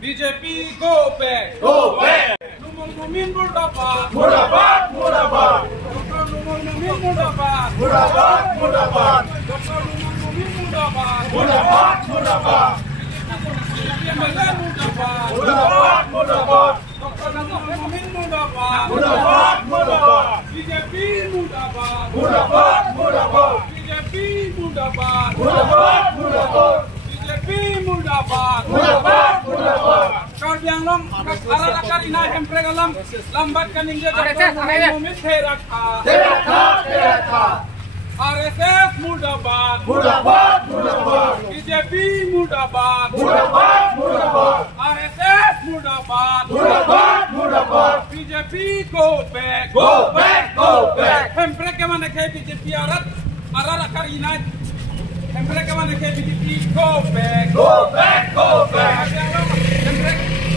BJP go back. Go back. Numol Mumin murdabad. Murdabad. Murdabad. Dr. Numol Mumin murdabad. Murdabad. Murdabad. Dr. Numol Mumin murdabad. Murdabad. Murdabad. Murdabad. Murdabad. Dr. Numol Mumin murdabad. Murdabad. Murdabad. BJP murdabad. Murdabad. Murdabad. BJP murdabad. Murdabad. Murdabad. BJP murdabad. Murdabad. Murdabad. Karbiang lam arah akar ina hempre galam lambat kaninja Dr. Mumin therakha. Therakha. Therakha. RSS murdabad. Murdabad. Murdabad. BJP murdabad. Murdabad. Murdabad. RSS murdabad. Murdabad. Murdabad. BJP go back. Go back. Go back. Hempre ke mana ke BJP arah akar ina hempre ke mana ke BJP go back. Go back. Go back.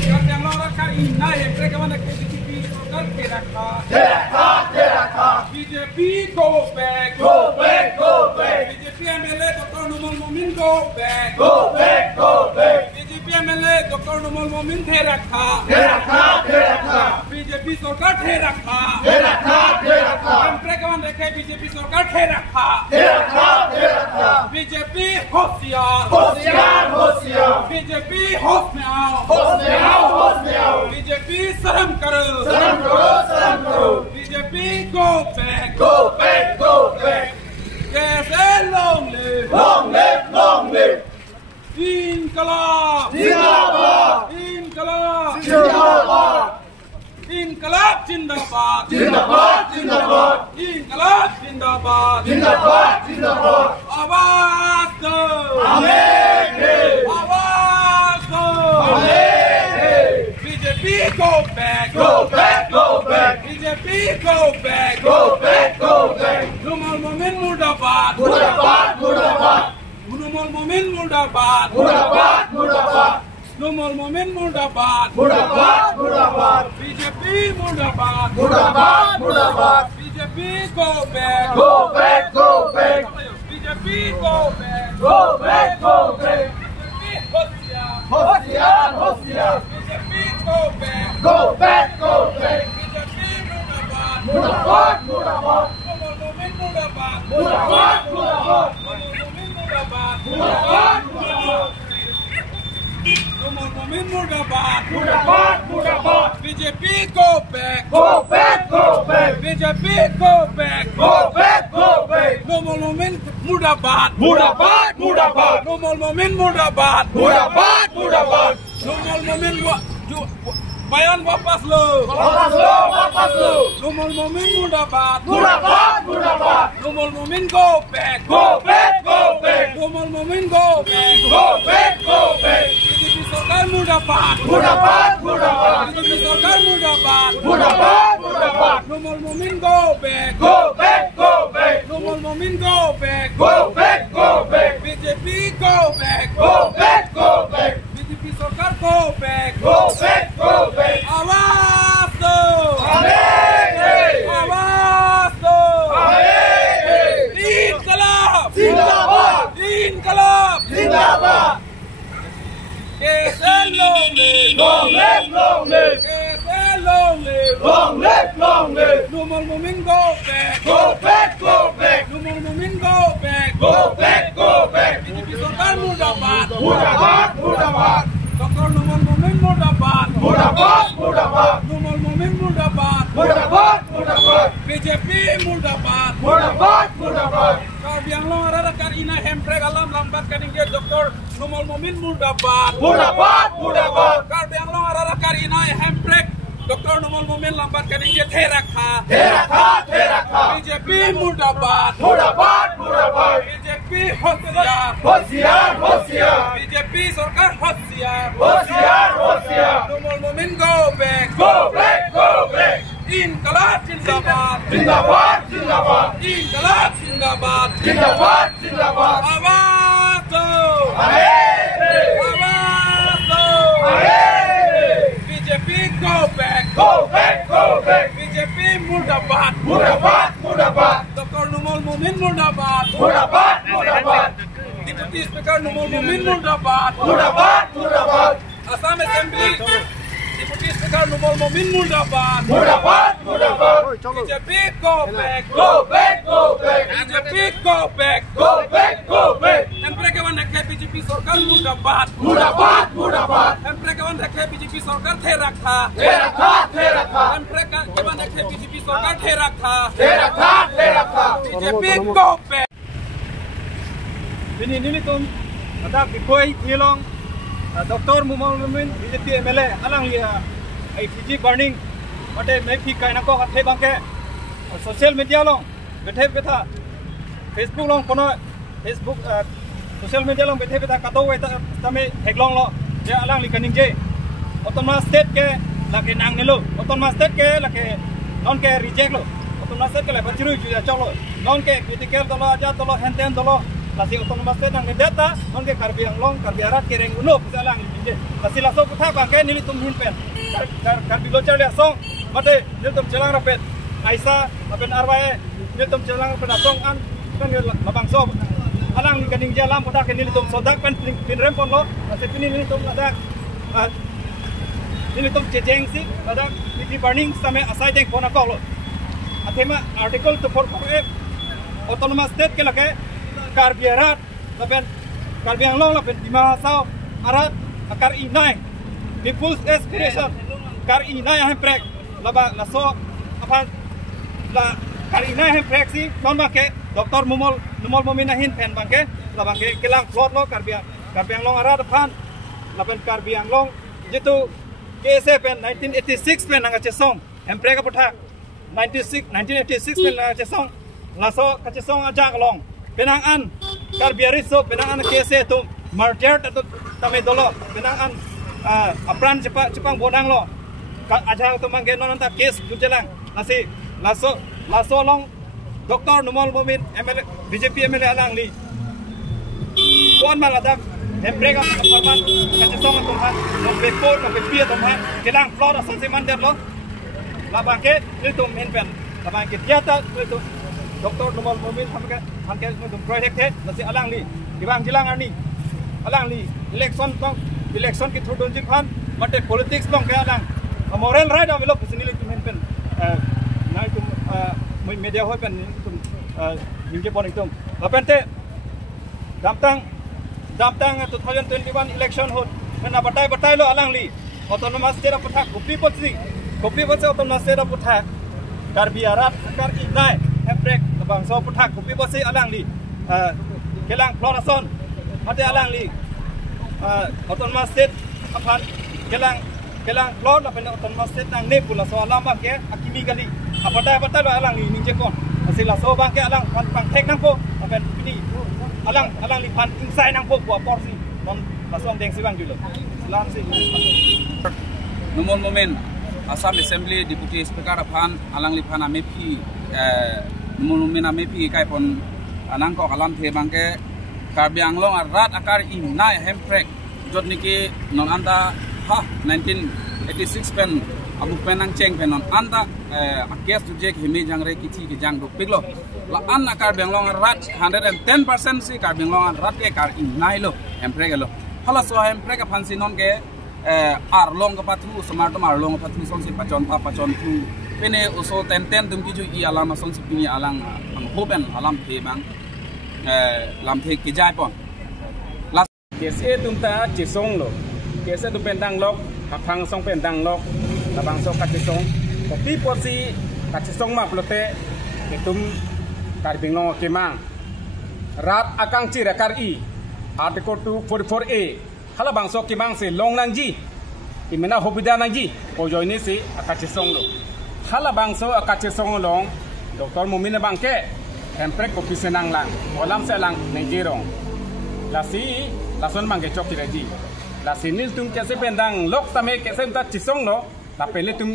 Karbiang lam akar ina hempre ke mana ke BJP therakha. Therakha. Therakha. BJP go back. Go back. Go back. BJP MLA Dr. Numol Mumin go back. Go back. Go back. BJP MLA Dr. Numol Mumin therakha. Therakha. Therakha. BJP sarkar therakha. Therakha. Therakha. Hempre ke mana ke BJP sarkar therakha. Therakha. Therakha. BJP होशियार. होशियार. होशियार. BJP होश में आओ. होश में आओ. होश में आओ. BJP शर्म करो. शर्म करो. शर्म करो. BJP go back. Go back. Go back. कैसे long live. Long live. Long live. इंकलाब. जिंदाबाद. इंकलाब. जिंदाबाद. इंकलाब जिंदाबाद. जिंदाबाद. जिंदाबाद. इंकलाब जिंदाबाद. जिंदाबाद. जिंदाबाद. आवाज दो. हमें. आवाज दो. हमें. BJP go back. Go back. Go back. BJP go back. Go back. Go back. Numol Mumin murdabad. Murdabad. Murdabad. Numol Mumin murdabad. Murdabad. Murdabad. Numol Mumin murdabad. Murdabad. Murdabad. BJP murdabad. Murdabad. Murdabad. BJP go back. Go back. Go back. BJP go back. Go back. Go back. BJP होशियार. होशियार. BJP go back. Go back. Go back. BJP murdabad. Murdabad. Murdabad. Numol Mumin murdabad. Murdabad. Murdabad. Numol Mumin murdabad. Murdabad. Murdabad. Numol Mumin murdabad. Murdabad. Murdabad. BJP go back. Go back. Go back. BJP go back. Go back. Go back. Numol Mumin murdabad. Murdabad. Murdabad. Numol Mumin murdabad. Murdabad. Murdabad. Numol Mumin bayan wapas lo. Wapas lo. Wapas lo. Numol Mumin murdabad. Murdabad. Murdabad. Numol Mumin go back. Go back. Go back. Numol Mumin go back. Go back. Go back. BJP sarkar murdabad. Murdabad. Murdabad. BJP sarkar murdabad. Murdabad. Murdabad. Numol Mumin go back. Go back. Go back. Numol Mumin go back. Go back. Go back. BJP go back. Go back. Go back. BJP sarkar go back. Go back. Go back. आवाज दो. हमें. आवाज दो. हमें. इंकलाब. जिंदाबाद. इंकलाब. जिंदाबाद. कैसे long live. Long live. Long live. कैसे long live. Long live. Long live. Numol Mumin go back. Go back. Go back. Numol Mumin go back. Go back. Go back. BJP sarkar murdabad. Murdabad. Murdabad. Dr. Numol Mumin murdabad. Murdabad. Murdabad. Numol Mumin murdabad. Murdabad. Murdabad. BJP murdabad. Murdabad. Murdabad. Karbiang lam arah akar ina hempre galam lambat kaninja Dr. Numol Mumin murdabad. Murdabad. Murdabad. Karbiang lam arah akar ina hempre Dr. Numol Mumin lambat kaninja therakha. Therakha. Therakha. BJP murdabad. Murdabad. Murdabad. BJP होशियार. होशियार. होशियार. BJP sarkar होशियार. होशियार. होशियार. Numol Mumin go back. Go back. Go back. इंकलाब जिंदाबाद. जिंदाबाद. जिंदाबाद. इंकलाब जिंदाबाद. जिंदाबाद. जिंदाबाद. आवाज दो. हमें. आवाज दो. हमें. BJP go back. Go back. Go back. BJP murdabad. Murdabad. Murdabad. Dr. Numol Mumin Murdabat. Deputy Speaker Numul Mumin Murdabat. Assam Assembly Deputy Speaker Numul Mumin Murdabat. BJP go back. BJP go back. Empregawan rakhe BJP sarkar Murdabat. Empregawan rakhe BJP sarkar the rakha. Empregawan rakhe BJP sarkar the rakha. BJP go back. Ini tuh ada kikoi hilang Dr. Numul Mumin BJP MLA alang liha ITG burning mate mepi kaina ko hathe bangke social media long bethe betha Facebook long kono Facebook social media long bethe betha kato wai tame heglong lo je alang li kaning je autonomous state ke lake nang nelo autonomous state ke lake non ke reject lo autonomous state ke la bachiru ju ja cholo non ke critical dolo aja dolo henten dolo lasi autonomous state nang data non ke karbi anglong karbi arat ke reng uno bisa alang je lasi laso kutha bangke nili tum hin pen karbi lo chale song mate nil tum chelang rapet aisa apen arwae nil tum chelang rapet song an kan labang so alang ni kaning jalam pada ke nil tum sodak pen pin rempon lo lasi pini nil tum ada nil tum chejeng si ada di burning sampai asai jeng pona ko lo athema article to for autonomous state ke lake karbi arat lapen karbi anglong lapen dimah sao arat akar inai people's aspiration kar inai hem prek laba laso apa la kar inai hem prek si non bangke Dr. Numul Mumin hin pen bangke la bangke kelang plot lo karbi anglong arat pan lapen karbi anglong jitu kese pen 1986 pen nang chesong hem prek apatha 1986 pen nang chesong laso kachesong ajak long penang an karbiaris so penang an kese tu martyr tu tame dolo penang an apran cepang bodang lo aja tu mangke non ta kes tujelang nasi laso long Dr. Numul Mumin MLA BJP MLA alang li kon maladak emprega performan kacesong tuhan non bepor non bepia tuhan kelang plot asal mandet lo la bangke itu menpen la bangke tiata itu Dr. Numul Mumin hamke nudum project he nasi alang li dibang jilang ani alang li election ki thudon jiphan mate politics long ke alang moral right avelo pusinili tum pen nai tum media hoi pen tum nimje poning tum lapente damtang 2021 election hot mena batai lo alang li autonomous state apatha kopi potsi autonomous state apatha karbi arat kar inai emprek bang so puthak kopi potsi alang li kelang florason ate alang li autonomous state apan kelang plot apan autonomous state nang ne pula so alam bangke akimi kali apata lo alang li ninje kon asila so bangke alang pang tek nang po apan ini alang li pan inside nang po porsi non lasom deng sibang dulu salam si Numul Mumin Assam Assembly Deputy Speaker apan alang li pan amepi Numul Mumin amepi kai pon anang ko kalam the bangke karbi anglong arat akar inai hemprek jot niki non anda 1986 pen abu penang cheng pen non anda akes tu jek himi jangre kichi ki jang duk piglo la an akar benglong arat 110% si kar benglong arat ke kar inai lo hemprek lo hala so hemprek aphan si non ke arlong ka pathu smart arlong ka pathu son si pachon tu pene uso ten tum ki ju i alam son si pini alang ang hoben alam the bang lam the ki jai pon la kese tum ta chisong lo kese tum pendang lok hapang song pendang lok labang so ka chisong kopi posi ka chisong ma plote tum karbingo kemang rat akang chira kar I article 244A hala bang so kemang se long nang ji imena hobida nang ji ko joine se akachisong lo hala bang so akachisong long Dr. Mumin bangke emprek kopi senang lang olam se lang nejirong lasi lason mangke chok kiraji lasi nil tum kese pendang lok tame kese ta chisong no tapele tum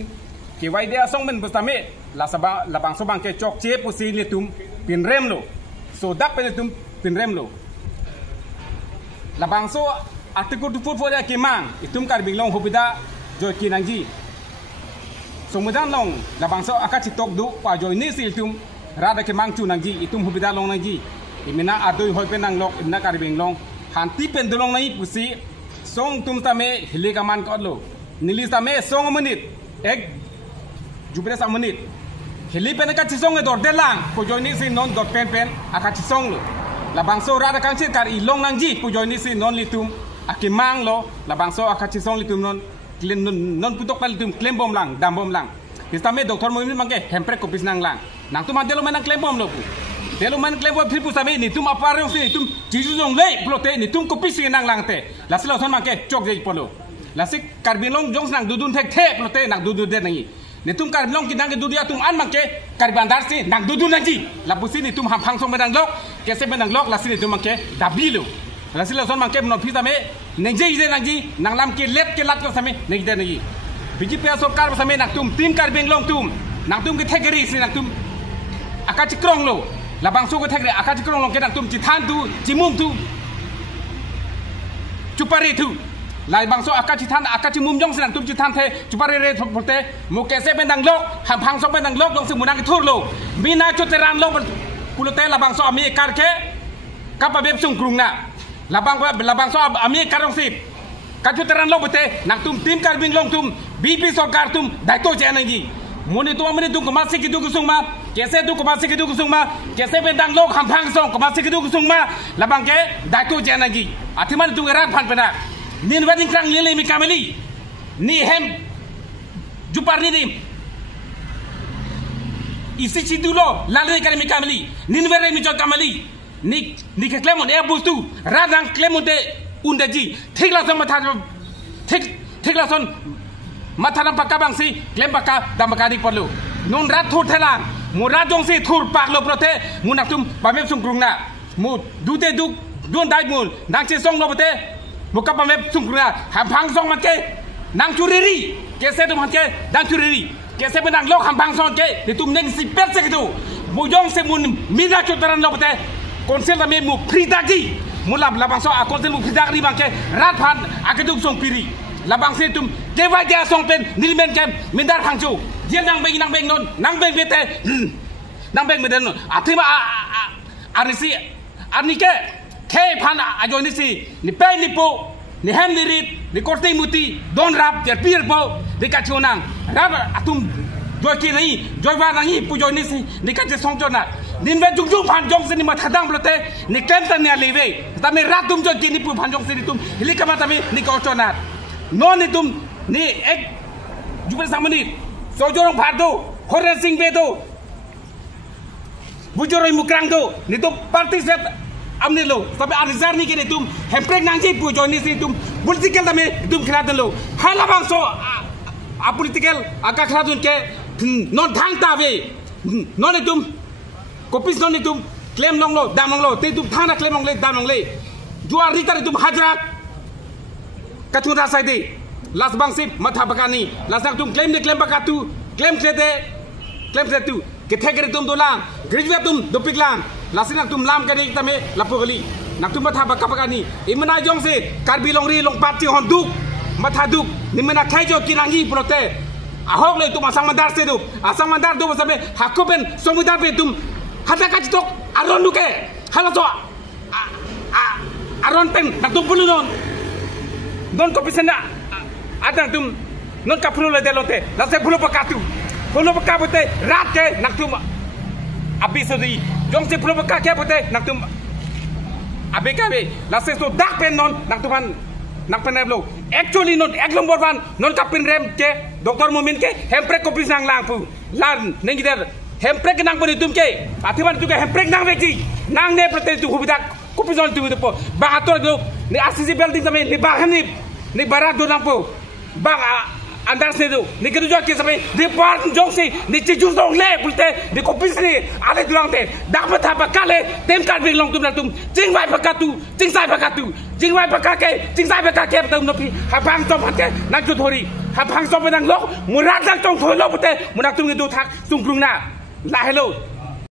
ki wai dia song men bustame labang so bangke chok che pusi ni tum pinrem lo so dak pele tum pinrem lo labang so article 244 kimang itum karbing long hobida joy kinangji sumudan long labang so akachitok du pa joy ni sil tum rada ke mangchu nangji itum hubida long nangji imina adoi hoi pe nang lok imna karbeng long hanti pen dolong nai pusi song tum tame hili kaman ko lo nilis tame song menit ek jubres a menit hili pen ka chisong e dor delang ko joini si non dor pen aka chisong lo la bangso rada kan chit kar ilong nangji ko joini si non litum akimang lo la bangso aka chisong litum non putok pal litum klem bom lang dam bom lang istame doktor mo mangke hempre kopis nang lang nang tu mandelo manang klem bom lo pu delo man klem bom phipu same ni tum aparong si tum jisu jong le plote ni tum kopis nang lang te la selo thon mangke chok jei polo la sik karbinlong jong nang dudun thek the plote nang dudu de nang ni tum karbinlong kinang ke dudia tum an mangke karbandar si nang dudu nang ji la pusi ni tum ham phang song bedang lok kese bedang lok la si ni tum mangke dabilo la selo thon mangke no phi same nang jei de nang ji nang lam ke let ke lat ko same nang de nang BJP सरकार sama nak tum tim karbeng long tum nak tum ke thegeri si nak tum akachi krong lo labang so ke thegeri akachi krong long ke nak tum chithan tu chimum tu chupari tu lai bang so akachi than akachi mum jong si nak tum chithan the chupari re thote mo ke se ben dang lok ham phang so ben dang lok long si munang thur lo mina choteran lo pulote labang so ami kar ke kapa beb sung krung na labang so ami karong si kacuteran lo bete nak tum tim karbing long tum BP सरकार तुम दायित्व जानेगी मुने तो हमने तुम कमासी की दुख सुंगमा कैसे तुम कमासी की दुख सुंगमा कैसे बेदांग लोग हम भांग सोंग कमासी की दुख सुंगमा लबांग के दायित्व जानेगी आतिमान तुम रात भान पना नीन वेडिंग क्रंग लीले मी कामली नी hem जुपार नी इसी चिदुलो लाले करे मी कामली नीन वेरे मी चो कामली नी के क्लेमोन ए बुस्तु रादांग क्लेमोन दे उंडेजी ठीक ला सम था ठीक ला सन Mataram pakka bangsi klem pakka dam pakka dik perlu non rat thur thelang mu rat jong si thur pak lo prote mu nak tum pamep sung krungna mu dute duk don dai mun nang che song lo prote mu ka pamep sung krungna ham phang song man ke nang churiri ke se tum han ke dang churiri ke se benang lok ham phang song ke ni tum neng si pet se tu mu jong se mun mina chotaran lo prote konsel la me mu fridagi mu lab labang so a konsel mu fridagi bang ke rat phan akaduk song piri labang si tum dewa dia song pen nilmen kem mindar hangju dia nang beng non nang beng bete nang beng beten athima arisi arnike ke phan ajoni si ni pe ni po ni hem ni rit ni korte muti don rap ter pir po de ka chonang rap atum joy ki nahi joy wa nahi pu joy ni si ni ka je song jona nin ve jung phan jong se ni ma thadang blote ni kem tan ne leve ta me rat tum joy ki ni pu phan jong se ni tum hili kama ta me ni ko chona non ni tum ni ek jubil samani sojorong phardo hore sing bedo bujoroi mukrang do ni tum parti set amne lo sabe arizar ni ke ni tum hemprek nang ji pu join ni si tum political tame tum khla delo hala bang so a political aka khla dun ke non thang ta ve non ni tum kopis non ni tum claim long lo dam long lo te tum thana claim long le dam long le juar ri tar tum hajrat kathura sai de las bang sip matha bakani las nak tum claim de claim bakatu claim klete tu ke thegre tum dolang graduate tum dopik lang las nak tum lam kani tame lapogali nak tum matha bakani imana jong se karbi long ri long pat ti hon duk matha duk nimana khai jo kirangi prote ahok le tum asang mandar se du asang mandar do sabe hakoben somudar pe tum hata ka tok aron duke halo to aron pen nak tum pulu non kopisena adang tum non kapulu le delote la se pulu pakatu pulu pakabote rat ke nak tum abisodi jong se pulu pakake bote nak tum abekabe la se so dak pen non nak tuman nak peneblo actually non eglom borban non kapin rem ke doktor mumin ke hempre kopis nang lang pu lan nengi der hempre ke nang boni tum ke atiman tu ke hempre nang veji nang ne prote tu hubidak kopis on tu po ba ator do ni RCC building tame ni bahan ni barat do nang po bang andar se do ni kedu jo ke sabe de part jong si ni chiju dong le pulte ni kopis ni ale dulang te dak pa tha pa kale tem kan bi long tum na tum jing wai pa katu jing sai pa katu jing wai pa ka ke jing sai pa ka ke tum no pi ha bang tom ha ke nak ju thori ha bang tom pa nang lok murat nak tong thoi lo pulte munak tum ni do thak sung krung na la hello